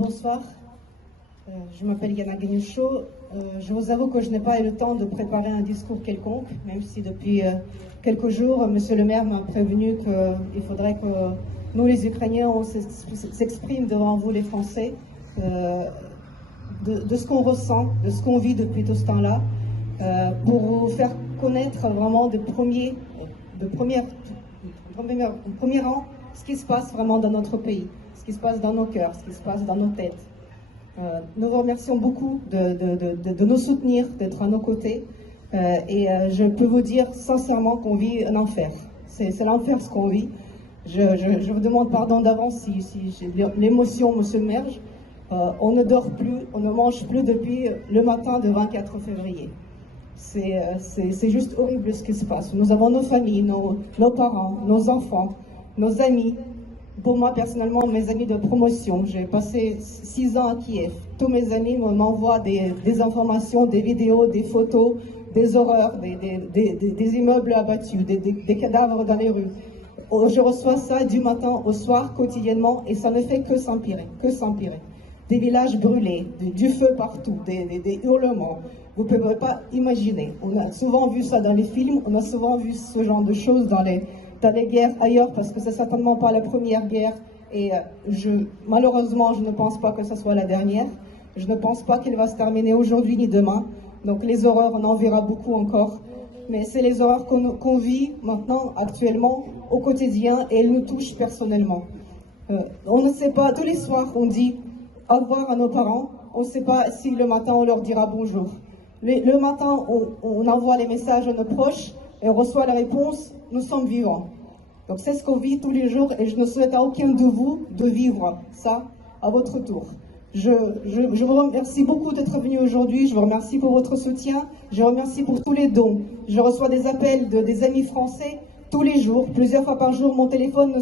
Bonsoir, je m'appelle Yana Guignoucho. Je vous avoue que je n'ai pas eu le temps de préparer un discours quelconque, même si depuis quelques jours, Monsieur le maire m'a prévenu qu'il faudrait que nous, les Ukrainiens, on s'exprime devant vous, les Français, de ce qu'on ressent, de ce qu'on vit depuis tout ce temps-là, pour vous faire connaître vraiment de premier rang ce qui se passe vraiment dans notre pays, ce qui se passe dans nos cœurs, ce qui se passe dans nos têtes. Nous vous remercions beaucoup de nous soutenir, d'être à nos côtés. Je peux vous dire sincèrement qu'on vit un enfer. C'est l'enfer ce qu'on vit. Je vous demande pardon d'avance si l'émotion me submerge. On ne dort plus, on ne mange plus depuis le matin de 24 février. C'est juste horrible ce qui se passe. Nous avons nos familles, nos parents, nos enfants, nos amis. Pour moi, personnellement, mes amis de promotion, j'ai passé 6 ans à Kiev. Tous mes amis m'envoient des informations, des vidéos, des photos, des horreurs, des immeubles abattus, des cadavres dans les rues. Je reçois ça du matin au soir, quotidiennement, et ça ne fait que s'empirer, que s'empirer. Des villages brûlés, du feu partout, des hurlements. Vous ne pouvez pas imaginer. On a souvent vu ça dans les films, on a souvent vu ce genre de choses dans les guerres ailleurs, parce que c'est certainement pas la première guerre, et malheureusement, je ne pense pas que ce soit la dernière. Je ne pense pas qu'elle va se terminer aujourd'hui ni demain. Donc les horreurs, on en verra beaucoup encore. Mais c'est les horreurs qu'on vit maintenant, actuellement, au quotidien, et elles nous touchent personnellement. On ne sait pas, tous les soirs, on dit au revoir à nos parents. On ne sait pas si le matin, on leur dira bonjour. Le matin, on envoie les messages à nos proches, et on reçoit la réponse, nous sommes vivants. Donc c'est ce qu'on vit tous les jours, et je ne souhaite à aucun de vous de vivre ça à votre tour. Je vous remercie beaucoup d'être venu aujourd'hui, je vous remercie pour votre soutien, je vous remercie pour tous les dons. Je reçois des appels des amis français tous les jours, plusieurs fois par jour, mon téléphone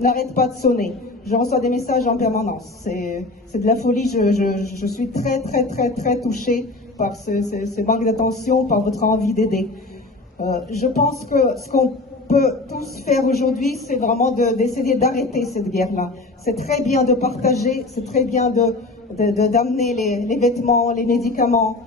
n'arrête pas de sonner. Je reçois des messages en permanence, c'est de la folie, je suis très très très très touchée par ce manque d'attention, par votre envie d'aider. Je pense que ce qu'on peut tous faire aujourd'hui, c'est vraiment d'essayer d'arrêter cette guerre-là. C'est très bien de partager, c'est très bien d'amener les vêtements, les médicaments,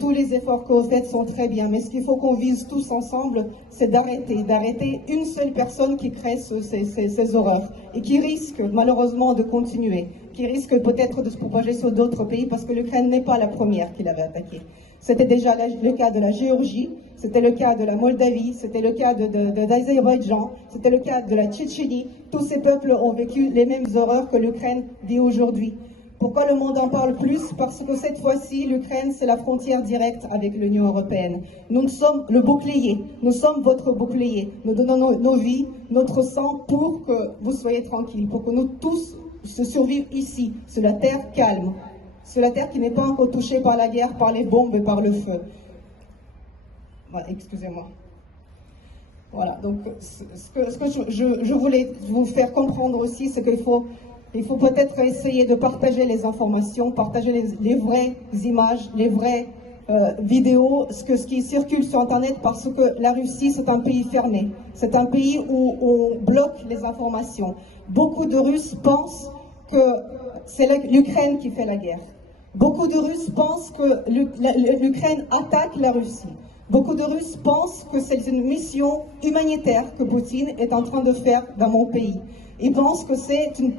tous les efforts que vous faites sont très bien. Mais ce qu'il faut qu'on vise tous ensemble, c'est d'arrêter une seule personne qui crée ces horreurs et qui risque malheureusement de continuer, qui risque peut-être de se propager sur d'autres pays, parce que l'Ukraine n'est pas la première qui l'avait attaqué. C'était déjà le cas de la Géorgie, c'était le cas de la Moldavie, c'était le cas d'Azerbaïdjan, c'était le cas de la Tchétchénie. Tous ces peuples ont vécu les mêmes horreurs que l'Ukraine vit aujourd'hui. Pourquoi le monde en parle plus? Parce que cette fois-ci, l'Ukraine, c'est la frontière directe avec l'Union européenne. Nous sommes le bouclier, nous sommes votre bouclier. Nous donnons nos vies, notre sang pour que vous soyez tranquilles, pour que nous tous survivions ici, sur la terre calme. C'est la terre qui n'est pas encore touchée par la guerre, par les bombes et par le feu. Voilà, excusez-moi. Voilà, donc ce que je voulais vous faire comprendre aussi, c'est qu'il faut peut-être essayer de partager les informations, partager les vraies images, les vraies vidéos, ce qui circule sur Internet, parce que la Russie, c'est un pays fermé. C'est un pays où on bloque les informations. Beaucoup de Russes pensent que c'est l'Ukraine qui fait la guerre. Beaucoup de Russes pensent que l'Ukraine attaque la Russie. Beaucoup de Russes pensent que c'est une mission humanitaire que Poutine est en train de faire dans mon pays. Ils pensent que c'est une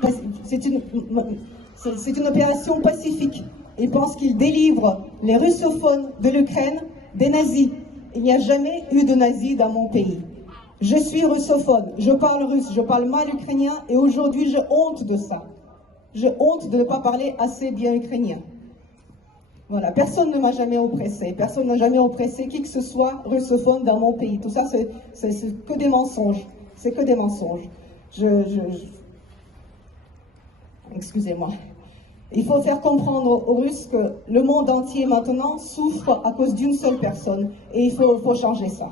opération pacifique. Ils pensent qu'il délivre les russophones de l'Ukraine des nazis. Il n'y a jamais eu de nazis dans mon pays. Je suis russophone, je parle russe, je parle mal ukrainien, et aujourd'hui j'ai honte de ça. J'ai honte de ne pas parler assez bien ukrainien. Voilà, personne ne m'a jamais oppressé, personne n'a jamais oppressé qui que ce soit russophone dans mon pays. Tout ça, c'est que des mensonges. C'est que des mensonges. Excusez-moi. Il faut faire comprendre aux Russes que le monde entier maintenant souffre à cause d'une seule personne, et il faut changer ça.